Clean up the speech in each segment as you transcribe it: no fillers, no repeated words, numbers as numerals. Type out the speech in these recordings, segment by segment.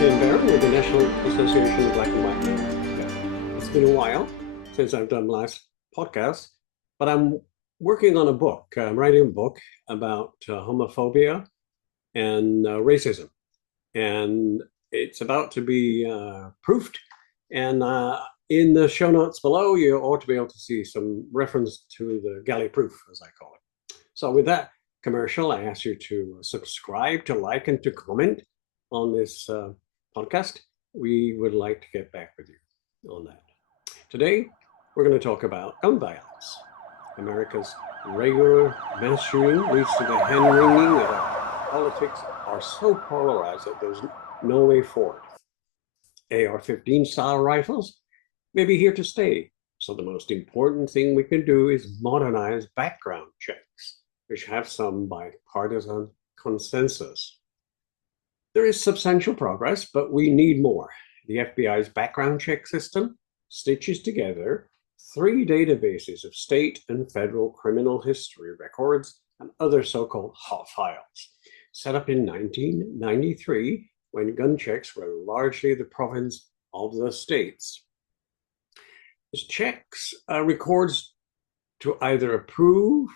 Ken Barron with the National Association of Black and White Men. Yeah. It's been a while since I've done last podcast, but I'm working on a book. I'm writing a book about homophobia and racism, and it's about to be proofed. And in the show notes below, you ought to be able to see some reference to the galley proof, as I call it. So with that commercial, I ask you to subscribe, to like, and to comment on this podcast. We would like to get back with you on that. Today, we're going to talk about gun violence. America's regular mass shooting leads to the hand-wringing that our politics are so polarized that there's no way forward. AR-15 style rifles may be here to stay, so the most important thing we can do is modernize background checks, which have some bipartisan consensus. There is substantial progress, but we need more. The FBI's background check system stitches together 3 databases of state and federal criminal history records and other so-called hot files, set up in 1993 when gun checks were largely the province of the states. This checks records to either approve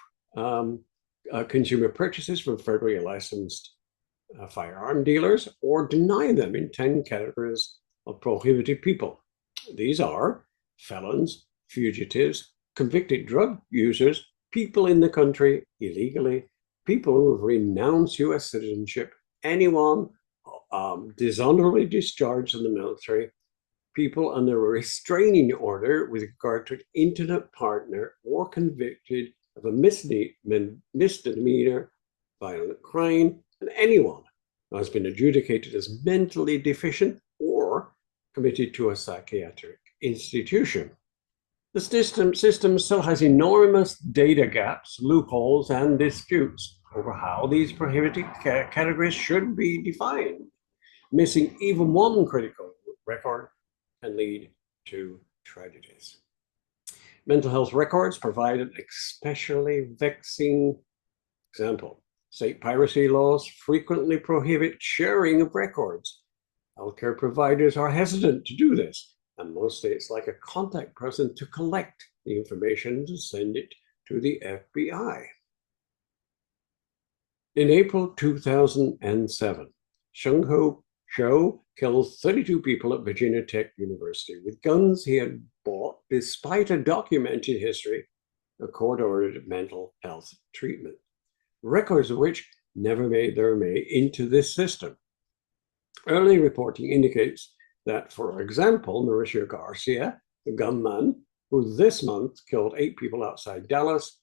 consumer purchases from federally licensed firearm dealers or deny them in 10 categories of prohibited people. These are felons, fugitives, convicted drug users, people in the country illegally, people who have renounced U.S. citizenship, anyone dishonorably discharged in the military, people under a restraining order with regard to an intimate partner or convicted of a misdemeanor, violent crime, and anyone who has been adjudicated as mentally deficient or committed to a psychiatric institution. The system still has enormous data gaps, loopholes, and disputes over how these prohibited categories should be defined. Missing even one critical record can lead to tragedies. Mental health records provide an especially vexing example. State piracy laws frequently prohibit sharing of records. Healthcare providers are hesitant to do this, and most states like a contact person to collect the information to send it to the FBI. In April 2007, Shung Ho Cho killed 32 people at Virginia Tech University with guns he had bought despite a documented history of court-ordered mental health treatment, records of which never made their way into this system. Early reporting indicates that, for example, Mauricio Garcia, the gunman who this month killed 8 people outside Dallas,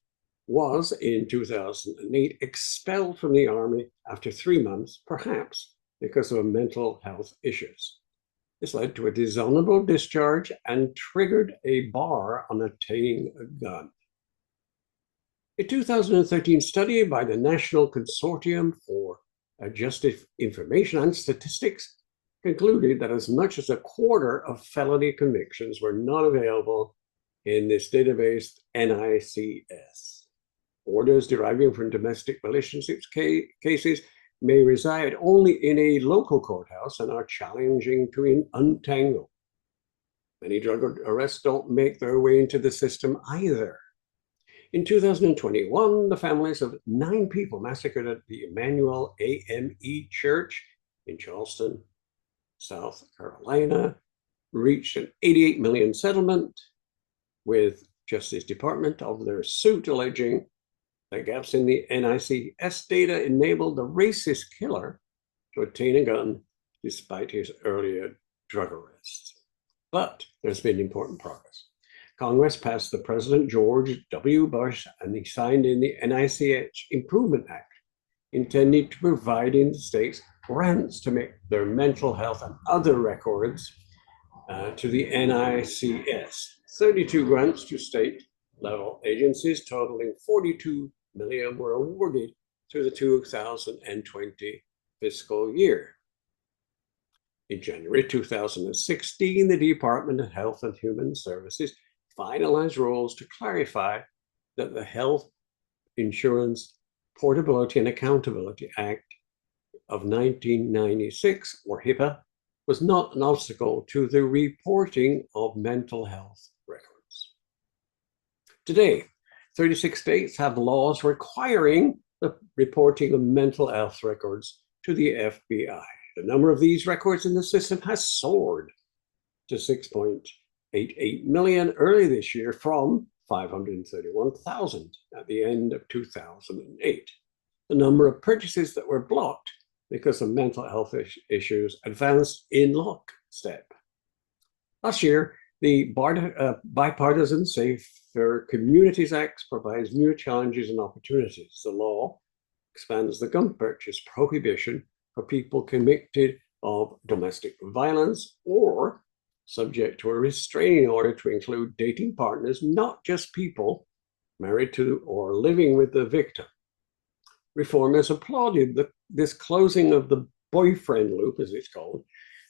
was in 2008 expelled from the army after 3 months, perhaps because of mental health issues. This led to a dishonorable discharge and triggered a bar on obtaining a gun. A 2013 study by the National Consortium for Justice Information and Statistics concluded that as much as a quarter of felony convictions were not available in this database NICS. Orders deriving from domestic relationships cases may reside only in a local courthouse and are challenging to untangle. Many drug arrests don't make their way into the system either. In 2021, the families of 9 people massacred at the Emmanuel AME Church in Charleston, South Carolina, reached an $88 million settlement with Justice Department of their suit alleging that gaps in the NICS data enabled the racist killer to obtain a gun despite his earlier drug arrests. But there's been important progress. Congress passed the President George W. Bush and he signed in the NICS Improvement Act, intended to provide in the states grants to make their mental health and other records to the NICS. 32 grants to state level agencies totaling $42 million were awarded through the 2020 fiscal year. In January 2016, the Department of Health and Human Services finalized rules to clarify that the Health Insurance Portability and Accountability Act of 1996, or HIPAA, was not an obstacle to the reporting of mental health records. Today, 36 states have laws requiring the reporting of mental health records to the FBI. The number of these records in the system has soared to 6.88 million early this year from 531,000 at the end of 2008. The number of purchases that were blocked because of mental health issues advanced in lockstep. Last year, the bipartisan Safer Communities Act provides new challenges and opportunities. The law expands the gun purchase prohibition for people convicted of domestic violence or subject to a restraining order to include dating partners, not just people married to or living with the victim. Reformers applauded this closing of the boyfriend loop, as it's called,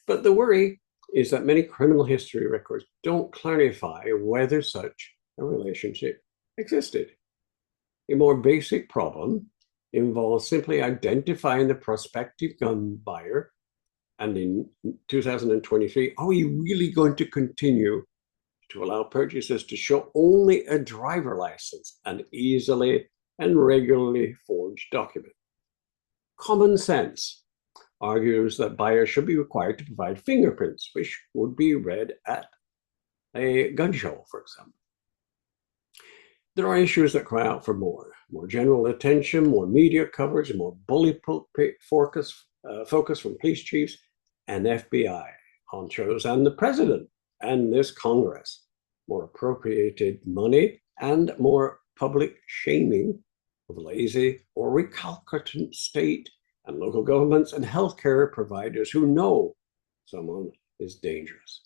but the worry is that many criminal history records don't clarify whether such a relationship existed. A more basic problem involves simply identifying the prospective gun buyer. And in 2023, are we really going to continue to allow purchasers to show only a driver license, an easily and regularly forged document? Common sense argues that buyers should be required to provide fingerprints, which would be read at a gun show, for example. There are issues that cry out for more general attention, more media coverage, and more bully pulpit focus from police chiefs and FBI honchos and the president and this Congress, more appropriated money and more public shaming of lazy or recalcitrant state and local governments and healthcare providers who know someone is dangerous.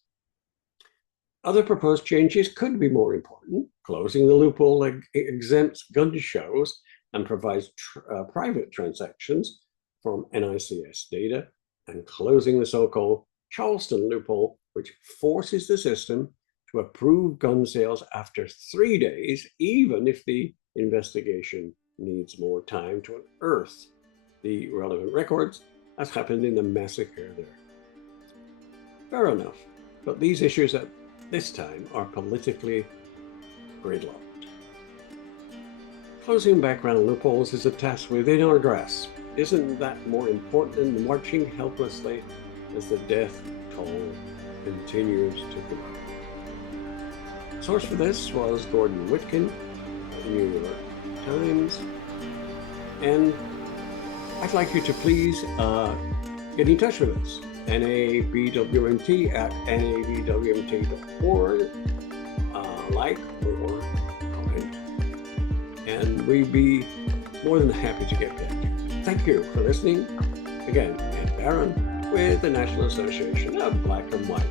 Other proposed changes could be more important. Closing the loophole exempts gun shows and provides private transactions from NICS data, and closing the so-called Charleston loophole, which forces the system to approve gun sales after 3 days, even if the investigation needs more time to unearth the relevant records, as happened in the massacre there. Fair enough, but these issues at this time are politically gridlocked. Closing background loopholes is a task within our grasp. Isn't that more important than watching helplessly as the death toll continues to grow? Source for this was Gordon Whitkin, the New York Times. And I'd like you to please get in touch with us. NABWMT at nabwmt.org. Like or comment. And we'd be more than happy to get back to you. Thank you for listening. Again, Ed Barron with the National Association of Black and White